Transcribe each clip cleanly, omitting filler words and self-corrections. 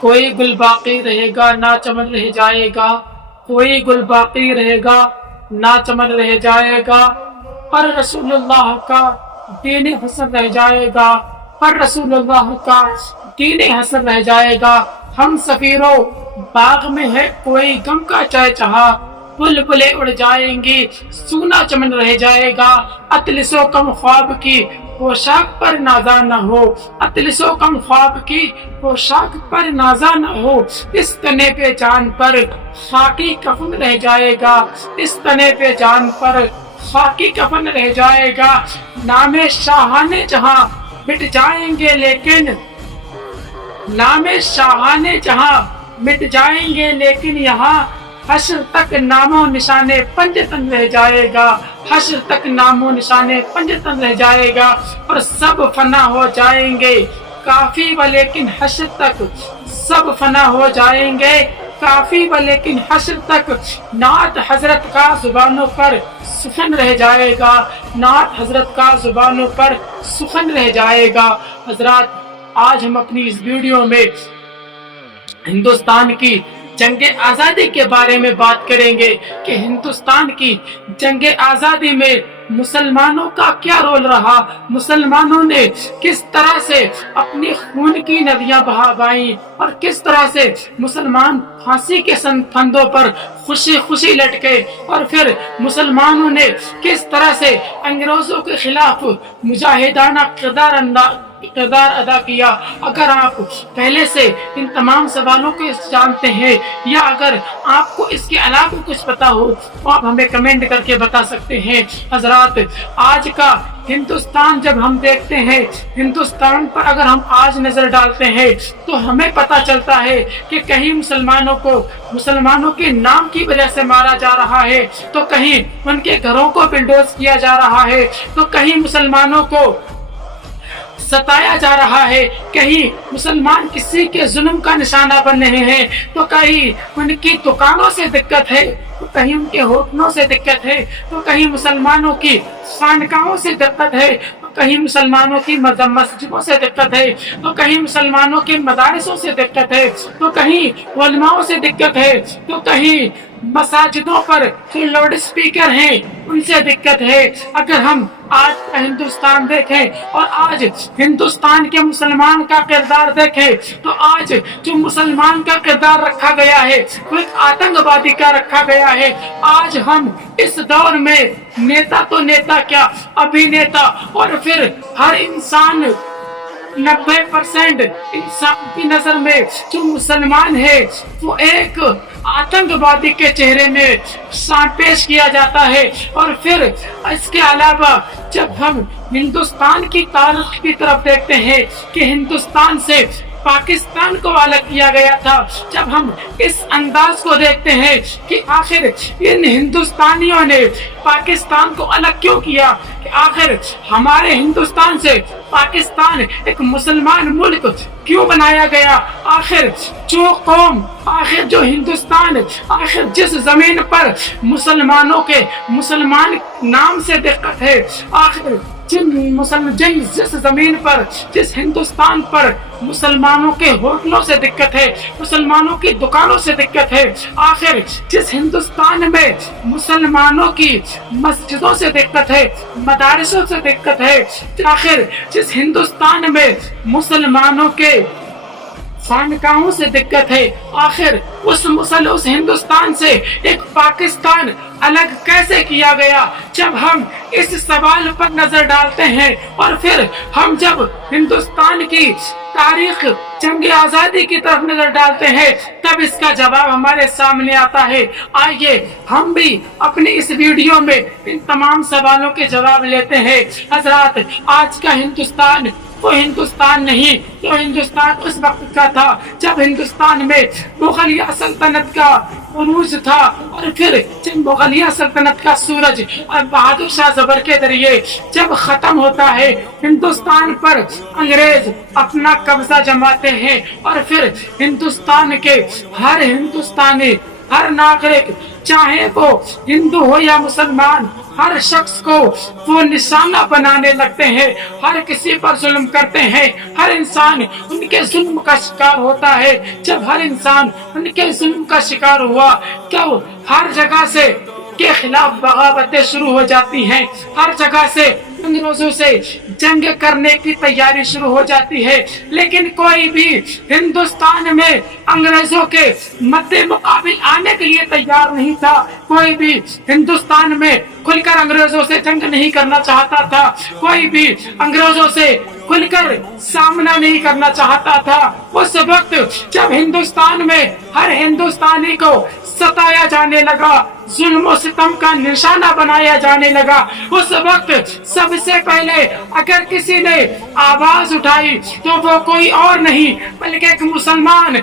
کوئی گل باقی رہے گا نہ چمن رہ جائے گا، کوئی گل باقی رہے گا نہ چمن رہ جائے گا، پر رسول اللہ کا دین حسن رہ جائے گا، پر رسول اللہ کا دین حسن رہ جائے گا۔ ہم سفیروں باغ میں ہے کوئی غم کا چہچہا، بلبلیں اڑ جائیں گی سونا چمن رہ جائے گا۔ اطلس و کم خواب کی پوشاک پر نازا نہ ہو، اطلس و کم خواب کی پوشاک پر نازا نہ ہو، اس تنے پہ جان پر خاکی کفن رہ جائے گا، اس تنے پہ جان پر خاکی کفن رہ جائے گا۔ نام شاہان جہاں مٹ جائیں گے لیکن، نام شاہان جہاں مٹ جائیں گے لیکن یہاں حشر تک نام و نشان پنجتن رہ جائے گا، حشر تک نام و نشان پنجتن رہ جائے گا، اور سب فنا ہو جائیں گے کافی و لیکن حشر تک، سب فنا ہو جائیں گے کافی و لیکن حشر تک نعت حضرت کا زبانوں پر سخن رہ جائے گا، نعت حضرت کا زبانوں پر سخن رہ جائے گا۔ حضرات، آج ہم اپنی اس ویڈیو میں ہندوستان کی جنگ آزادی کے بارے میں بات کریں گے کہ ہندوستان کی جنگ آزادی میں مسلمانوں کا کیا رول رہا، مسلمانوں نے کس طرح سے اپنی خون کی ندیاں بہائیں اور کس طرح سے مسلمان پھانسی کے پھندوں پر خوشی خوشی لٹکے، اور پھر مسلمانوں نے کس طرح سے انگریزوں کے خلاف مجاہدانہ کردار ادا کیا۔ اگر آپ پہلے سے ان تمام سوالوں کو جانتے ہیں یا اگر آپ کو اس کے علاوہ کچھ پتا ہو تو آپ ہمیں کمنٹ کر کے بتا سکتے ہیں۔ حضرات، آج کا ہندوستان جب ہم دیکھتے ہیں، ہندوستان پر اگر ہم آج نظر ڈالتے ہیں تو ہمیں پتا چلتا ہے کہ کہیں مسلمانوں کو مسلمانوں کے نام کی وجہ سے مارا جا رہا ہے، تو کہیں ان کے گھروں کو بلڈوز کیا جا رہا ہے، تو کہیں مسلمانوں کو ستایا جا رہا ہے، کہیں مسلمان کسی کے ظلم کا نشانہ بن رہے ہیں، تو کہیں ان کی دکانوں سے دقت ہے، تو کہیں ان کے ہوٹلوں سے دقت ہے، تو کہیں مسلمانوں کی خانقاہوں سے دقت ہے، تو کہیں مسلمانوں کی مسجدوں سے دقت ہے، تو کہیں مسلمانوں کے مدارسوں سے دقت ہے، تو کہیں علماؤں سے دقت ہے، تو کہیں مساجدوں پر جو لاؤڈ اسپیکر ہیں ان سے دقت ہے۔ اگر ہم آج کا ہندوستان دیکھیں اور آج ہندوستان کے مسلمان کا کردار دیکھیں تو آج جو مسلمان کا کردار رکھا گیا ہے وہ ایک آتنکوادی کا رکھا گیا ہے۔ آج ہم اس دور میں نیتا تو نیتا کیا، ابھینیتا اور پھر ہر انسان 90% انسان کی نظر میں جو مسلمان ہے وہ ایک آتنکوادی کے چہرے میں پیش کیا جاتا ہے۔ اور پھر اس کے علاوہ جب ہم ہندوستان کی تاریخ کی طرف دیکھتے ہیں کہ ہندوستان سے پاکستان کو الگ کیا گیا تھا، جب ہم اس انداز کو دیکھتے ہیں کہ آخر ان ہندوستانیوں نے پاکستان کو الگ کیوں کیا، کہ آخر ہمارے ہندوستان سے پاکستان ایک مسلمان ملک کیوں بنایا گیا، آخر جو قوم، آخر جو ہندوستان، آخر جس زمین پر مسلمانوں کے مسلمان نام سے دقت ہے، آخر جس زمین پر، جس ہندوستان پر مسلمانوں کے ہوٹلوں سے دقت ہے، مسلمانوں کی دکانوں سے دقت ہے، آخر جس ہندوستان میں مسلمانوں کی مسجدوں سے دقت ہے، مدارسوں سے دقت ہے، آخر جس ہندوستان میں مسلمانوں کے خانقاہوں سے دقت ہے، آخر اس ہندوستان سے ایک پاکستان الگ کیسے کیا گیا؟ جب ہم اس سوال پر نظر ڈالتے ہیں اور پھر ہم جب ہندوستان کی تاریخ جنگ آزادی کی طرف نظر ڈالتے ہیں تب اس کا جواب ہمارے سامنے آتا ہے۔ آئیے ہم بھی اپنی اس ویڈیو میں ان تمام سوالوں کے جواب لیتے ہیں۔ حضرات، آج کا ہندوستان وہ ہندوستان نہیں جو ہندوستان اس وقت کا تھا جب ہندوستان میں مغلیہ سلطنت کا عروج تھا، اور پھر جب مغلیہ سلطنت کا سورج اور بہادر شاہ زفر کے ذریعے جب ختم ہوتا ہے، ہندوستان پر انگریز اپنا قبضہ جماتے ہیں، اور پھر ہندوستان کے ہر ہندوستانی، ہر ناگرک، چاہے وہ ہندو ہو یا مسلمان، हर शख्स को वो निशाना बनाने लगते हैं, हर किसी पर जुल्म करते हैं, हर इंसान उनके जुल्म का शिकार होता है। जब हर इंसान उनके जुल्म का शिकार हुआ तो हर जगह से के खिलाफ बगावतें शुरू हो जाती हैं, हर जगह से अंग्रेजों से जंग करने की तैयारी शुरू हो जाती है। लेकिन कोई भी हिंदुस्तान में अंग्रेजों के मद्दे मुकाबिल आने के लिए तैयार नहीं था। कोई भी हिंदुस्तान में खुलकर अंग्रेजों से जंग नहीं करना चाहता था, कोई भी अंग्रेजों से खुलकर सामना नहीं करना चाहता था। उस वक्त जब हिंदुस्तान में हर हिंदुस्तानी को सताया जाने लगा, जुल्म सितम का निशाना बनाया जाने लगा, उस वक्त सबसे पहले अगर किसी ने आवाज उठाई तो वो कोई और नहीं बल्कि एक मुसलमान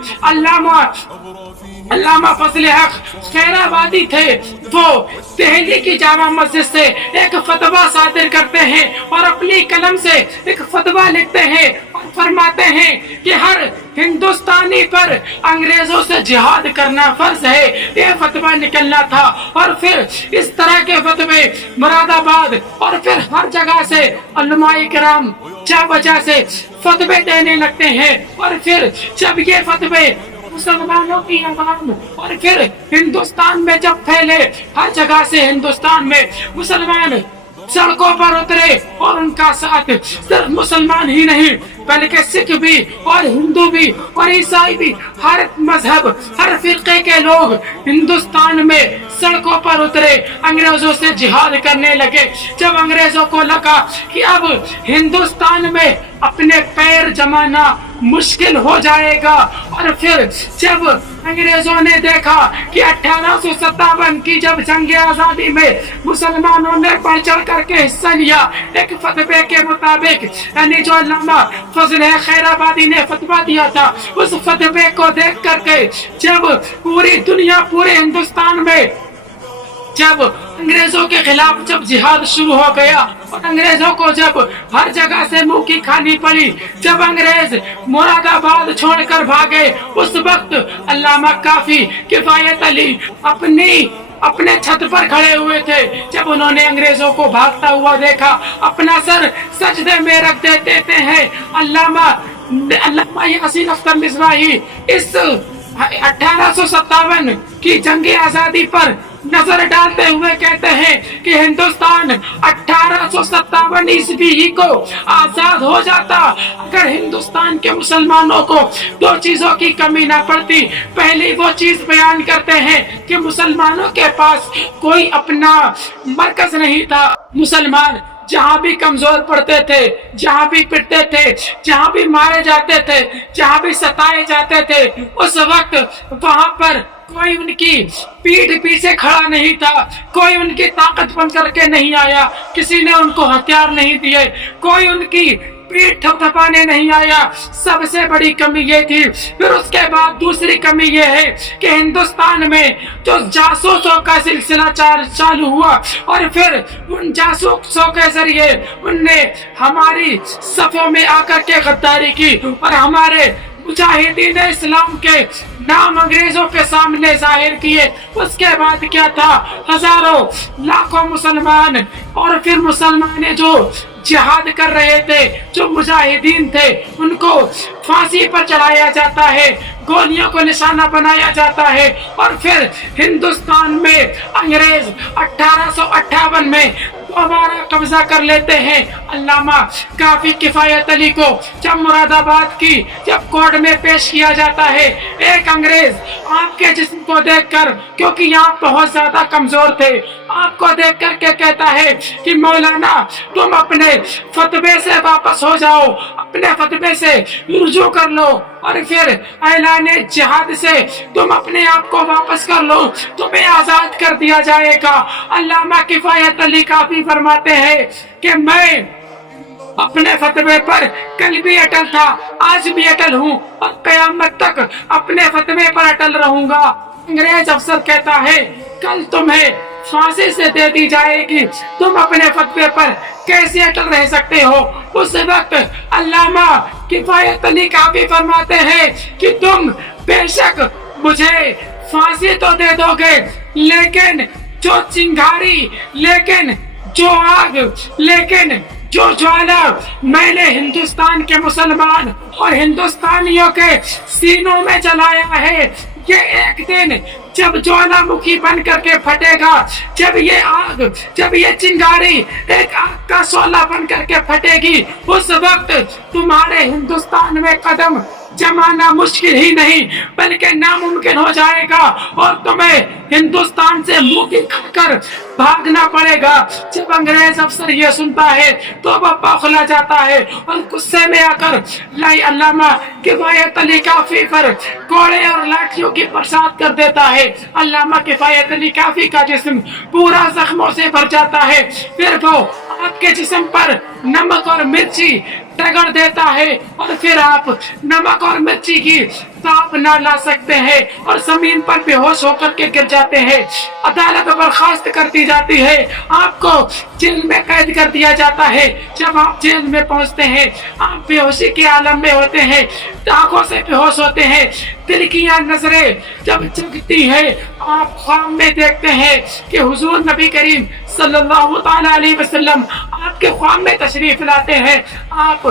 अल्लामा फजल हक खैराबादी थे। वो दिल्ली की जामा मस्जिद से एक फतवा सादिर करते हैं और अपनी कलम से एक फतवा लिखते हैं और फरमाते हैं कि हर हिंदुस्तानी पर अंग्रेजों से जिहाद करना फर्ज है। ये फतवा निकलना था और फिर इस तरह के फतवे मुरादाबाद और फिर हर जगह से उलमाए किराम जा वजह से फतवे देने लगते हैं। और फिर जब ये फतवे मुसलमानों की आवाम और फिर हिंदुस्तान में जब फैले, हर जगह से हिंदुस्तान में मुसलमान सड़कों पर उतरे और उनका साथ सिर्फ मुसलमान ही नहीं बल्कि सिख भी और हिंदू भी और ईसाई भी, हर मजहब हर फिरके के लोग हिंदुस्तान में सड़कों पर उतरे, अंग्रेजों से जिहाद करने लगे। जब अंग्रेजों को लगा कि अब हिंदुस्तान में अपने पैर जमाना मुश्किल हो जाएगा और फिर जब अंग्रेजों ने देखा कि 1857 की जब जंग आजादी में मुसलमानों ने बढ़ चढ़ करके हिस्सा लिया, एक फतवे के मुताबिक यानी जो अल्लामा फजल खैराबादी ने फतवा दिया था, उस फतवे को देख करके जब पूरी दुनिया पूरे हिंदुस्तान में जब अंग्रेजों के खिलाफ जब जिहाद शुरू हो गया और अंग्रेजों को जब हर जगह से मुंह की खानी पड़ी, जब अंग्रेज मुरादाबाद छोड़कर भागे, उस वक्त अल्लामा काफी किफायत अली अपने छत पर खड़े हुए थे। जब उन्होंने अंग्रेजों को भागता हुआ देखा, अपना सर सजदे में रख देते हैं। अल्लामा यासीन अख्तर मिज़राही इस 1857 की जंग आजादी पर नजर डालते हुए कहते हैं कि हिंदुस्तान 1857 ईस्वी ही को आजाद हो जाता अगर हिंदुस्तान के मुसलमानों को दो चीजों की कमी ना पड़ती। पहली वो चीज बयान करते हैं कि मुसलमानों के पास कोई अपना मरकज नहीं था। मुसलमान जहाँ भी कमजोर पड़ते थे, जहाँ भी पिटते थे, जहाँ भी मारे जाते थे, जहाँ भी सताए जाते थे, उस वक्त वहाँ पर कोई उनकी पीठ पीछे खड़ा नहीं था, कोई उनकी ताकत बन करके नहीं आया, किसी ने उनको हथियार नहीं दिए, कोई उनकी पीठ थपथपाने नहीं आया। सबसे बड़ी कमी ये थी। फिर उसके बाद दूसरी कमी ये है कि हिंदुस्तान में जो जासूसों का सिलसिला चालू हुआ और फिर उन जासूसों के जरिए उनने हमारी सफों में आकर के गद्दारी की और हमारे मुजाहिदीन इस्लाम के नाम अंग्रेजों के सामने जाहिर किए। उसके बाद क्या था, हजारों लाखों मुसलमान और फिर मुसलमान जो जिहाद कर रहे थे, जो मुजाहिदीन थे, उनको फांसी पर चढ़ाया जाता है, गोलियों को निशाना बनाया जाता है। और फिर हिंदुस्तान में अंग्रेज 1858 में दोबारा कब्जा कर लेते हैं। अल्लामा काफी किफायत अली को जब मुरादाबाद की जब कोर्ट में पेश किया जाता है, एक अंग्रेज आपके जिस्म को देखकर, क्योंकि आप बहुत ज्यादा कमजोर थे, आपको देख करके कहता है कि मौलाना तुम अपने फतवे से वापस हो जाओ, अपने फतवे से रुजू कर लो और फिर ऐलाने जिहाद से तुम अपने आप को वापस कर लो, तुम्हें आजाद कर दिया जाएगा। अल्लामा किफायत अली काफी फरमाते हैं कि मैं अपने फतवे पर कल भी अटल था, आज भी अटल हूँ और कयामत तक अपने फतवे पर अटल रहूंगा। अंग्रेज अफसर कहता है कल तुम्हें फांसी से दे दी जाएगी, तुम अपने फतवे पर कैसे अटल रह सकते हो। उस वक्त अल्लामा किफायत अली काफी फरमाते हैं कि तुम बेशक मुझे फांसी तो दे दोगे, लेकिन जो चिंगारी, लेकिन जो आग, लेकिन जो ज्वाला मैंने हिंदुस्तान के मुसलमान और हिंदुस्तानियों के सीनों में जलाया है, ये एक दिन जब ज्वालामुखी बन करके फटेगा, जब ये आग, जब ये चिंगारी एक आग का शोला बन करके फटेगी, उस वक्त तुम्हारे हिंदुस्तान में कदम जमाना मुश्किल ही नहीं बल्कि नामुमकिन हो जाएगा और तुम्हें हिंदुस्तान से मुंह की खाकर भागना पड़ेगा। जब अंग्रेज अफसर ये सुनता है तो वह बौखला जाता है और गुस्से में आकर लाई अल्लामा किफायत अली काफी पर कोड़े और लाठियों की बरसात कर देता है। अल्लामा किफायत अली काफी का जिस्म पूरा जख्मों से भर जाता है। फिर वो आपके जिस्म पर नमक और मिर्ची रगड़ देता है और फिर आप नमक और मिर्ची की ताप न ला सकते हैं और जमीन पर बेहोश होकर के गिर जाते हैं। अदालत बर्खास्त कर दी जाती है, आपको जेल में कैद कर दिया जाता है। जब आप जेल में पहुंचते हैं, आप बेहोशी के आलम में होते हैं, आंखों से बेहोश होते हैं, दिल की नजरें जब जगती है, आप ख्वाब में देखते हैं कि हुजूर नबी करीम सल्लल्लाहु ताला अलैहि वसल्लम आपके ख्वाब में तशरीफ लाते हैं। आप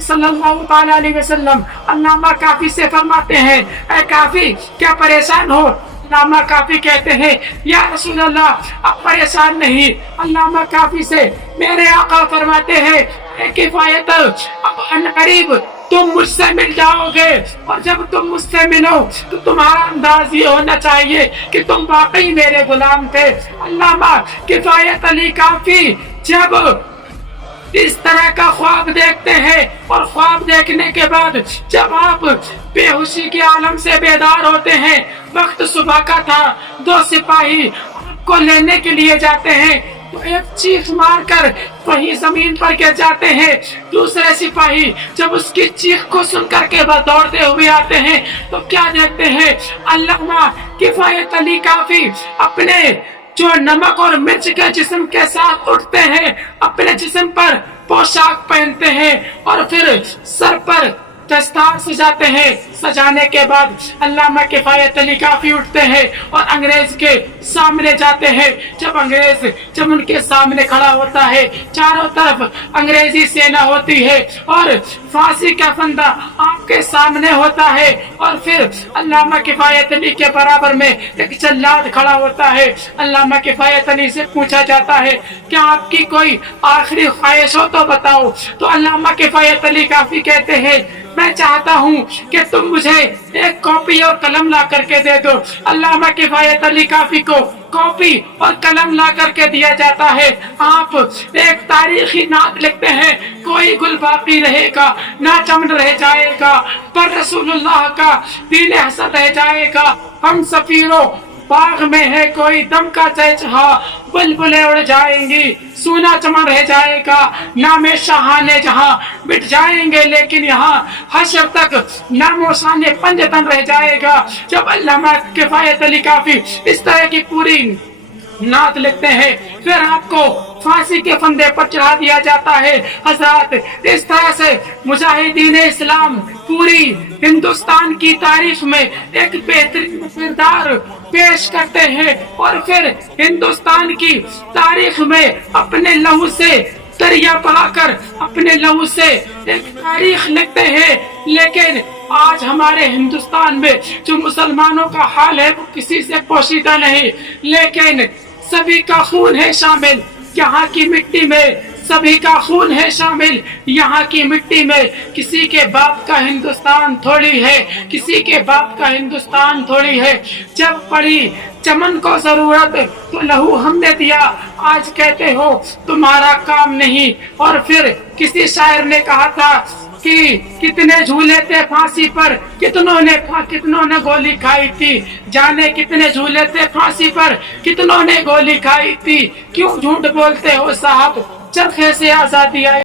सल्लल्लाहु ताला अलैहि वसल्लम अल्लामा काफी से फरमाते हैं, ऐ काफी क्या परेशान हो? अल्लामा काफी कहते हैं, या रसूल अल्लाह आप परेशान नहीं। अल्लामा काफी से मेरे आका फरमाते हैं, ऐ किफायत अब अनकरीब तुम मुझसे मिल जाओगे और जब तुम मुझसे मिलो तो तुम्हारा अंदाज ये होना चाहिए कि तुम वाकई मेरे गुलाम थे। अल्लामा किफायत अली काफी जब इस तरह का ख्वाब देखते हैं और ख्वाब देखने के बाद जब आप बेहोशी के आलम से बेदार होते हैं, वक्त सुबह का था, दो सिपाही आपको लेने के लिए जाते हैं तो एक चीख मारकर वहीं जमीन पर गिर जाते हैं। दूसरे सिपाही जब उसकी चीख को सुनकर के वह दौड़ते हुए आते हैं तो क्या देखते हैं? अल्लामा किफायत अली काफी अपने जो नमक और मिर्च के जिस्म के साथ उठते हैं, अपने जिस्म पर पोशाक पहनते हैं और फिर सर पर दस्तार सजाते हैं। सजाने के बाद अल्लामा किफायत अली काफी उठते हैं और अंग्रेज के सामने जाते हैं। जब उनके सामने खड़ा होता है, चारों तरफ अंग्रेजी सेना होती है और फांसी का फंदा आपके सामने होता है और फिर अल्लामा किफायत अली के बराबर में एक जल्लाद खड़ा होता है। अल्लामा किफायत अली से पूछा जाता है, क्या आपकी कोई आखिरी ख्वाहिश हो तो बताओ। तो अल्लामा किफायत अली काफी कहते हैं, मैं चाहता हूँ कि तुम मुझे एक कॉपी और कलम ला करके दे दो। अल्लामा किफायत अली काफी को कॉपी और कलम ला करके दिया जाता है। आप एक तारीखी नात लिखते हैं, कोई गुल बाकी रहेगा ना चमन रह जाएगा, पर रसूलुल्लाह का दीन हसन रह जाएगा। हम सफीरों बाग में है कोई दम का चहचहा, बुलबुलें उड़ जाएंगी, सूना चमन रह जाएगा, नामे शाहाने जहां मिट जाएंगे, लेकिन यहाँ हशर तक नामो शाने पंजतन रह जाएगा। जब अल्लामा किफायत अली काफी इस तरह की पूरी नात लिखते हैं, फिर आपको फांसी के फंदे पर चढ़ा दिया जाता है। हजरत इस तरह से मुजाहिदीन इस्लाम पूरी हिंदुस्तान की तारीख में एक बेहतरीन किरदार पेश करते हैं और फिर हिंदुस्तान की तारीख में अपने लहू से दरिया बहाकर अपने लहू से एक तारीख लिखते हैं। लेकिन आज हमारे हिंदुस्तान में जो मुसलमानों का हाल है वो किसी से पोशीदा नहीं, लेकिन सभी का खून है शामिल यहाँ की मिट्टी में, सभी का खून है शामिल यहाँ की मिट्टी में। किसी के बाप का हिंदुस्तान थोड़ी है, किसी के बाप का हिंदुस्तान थोड़ी है। जब पड़ी चमन को जरूरत तो लहू हमने दिया, आज कहते हो तुम्हारा काम नहीं। और फिर किसी शायर ने कहा था कि कितने झूले थे फांसी पर, कितनों ने गोली खाई थी, जाने कितने झूले थे फांसी पर, कितनों ने गोली खाई थी। क्यों झूठ बोलते हो साहब, चरखे से आजादी आई।